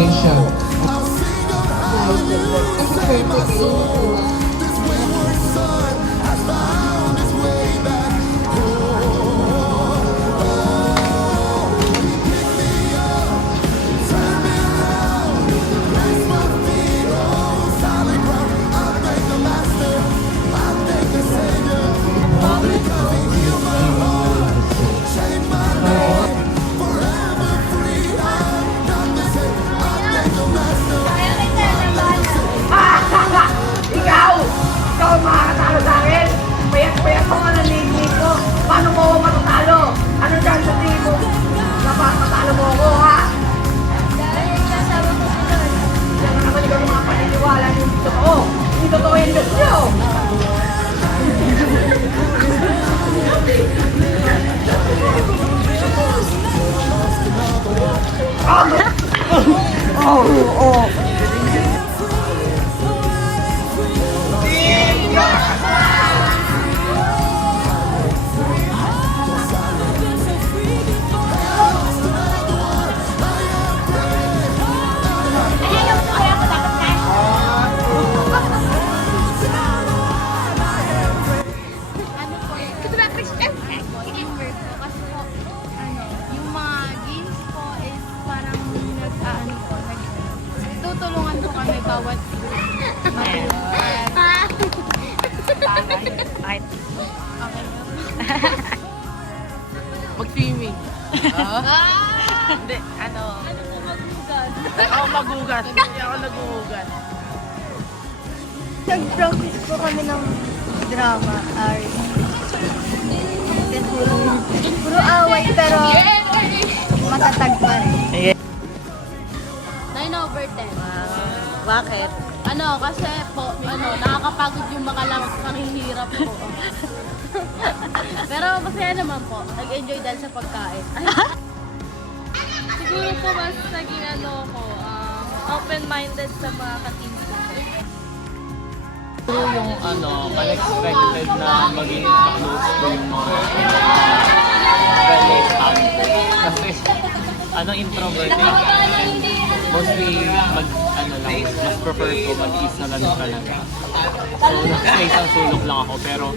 celebration. Ikaw! Ikaw ang makakatalo sa akin! Payat-payat mo ka ng lig-lig ko! Paano mo ako matatalo? Ano dyan sa tingin mo? Dapat matalo mo ako, ha? Dahil kasama ko si Lord. Yan na naman ikaw yung mga paniniwala niyo hindi totoo! Hindi totoo yung Diyos niyo! Ay, yung kaya ko dapat na. Ano po yun? Kasi ba Christian? I-invert po. Kasi po, yung mga games po is parang tutulungan po kami bawat Kahit okay. mag-swimming. Hindi, ano. Ano po maghugas? Oo, magugas. Hindi ako naguhugas. Nag-practice po kami ng drama, art. Puro away pero matatag pa rin. 9/10. Bakit? Kasi po, nakakapagod yung makahihirap po. Pero masaya naman po. Nag-enjoy dahil sa pagkain. Siguro po mas naging open-minded sa mga ka-team ko. Siguro yung unexpected na maging close ko yung mga relate kasi introvert and mostly mas prefer ko mag-isa lang talaga. So nasa isang sulok lang ako pero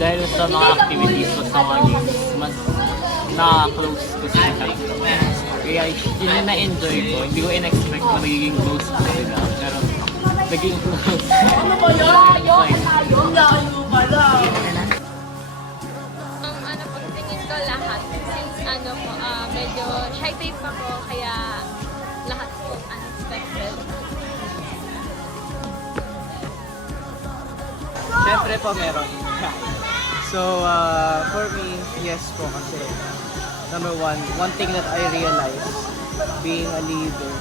dahil sa mga activities ko sa mga games, mas na-close ko sila. Kaya yun yung na-enjoy ko. Hindi ko in-expect na magiging close ko sila. Pero naging close. Pagtingin ko lahat, since medyo shy type ako, kaya lahat po unexpected. Siyempre po meron. So, for me, yes po kasi number one thing that I realized being a leader,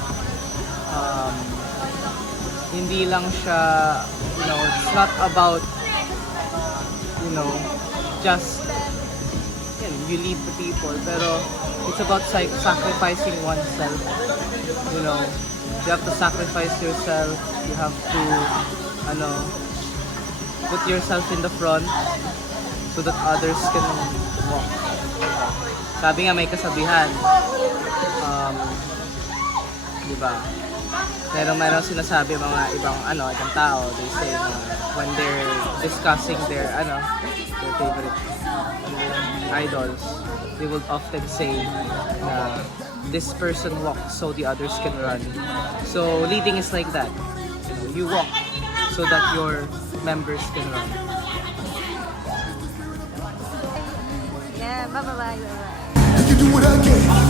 hindi lang siya, it's not about, just, you lead the people, pero it's about sacrificing oneself, you have to sacrifice yourself, you have to, put yourself in the front so that others can walk. Sabi nga may kasabihan, di ba? Meron sinasabi mga ibang tao, they say na when they're discussing their favorite idols, they will often say na this person walks so the others can run. So leading is like that. You walk so that your members can run. Yeah, bye-bye. You can do it again.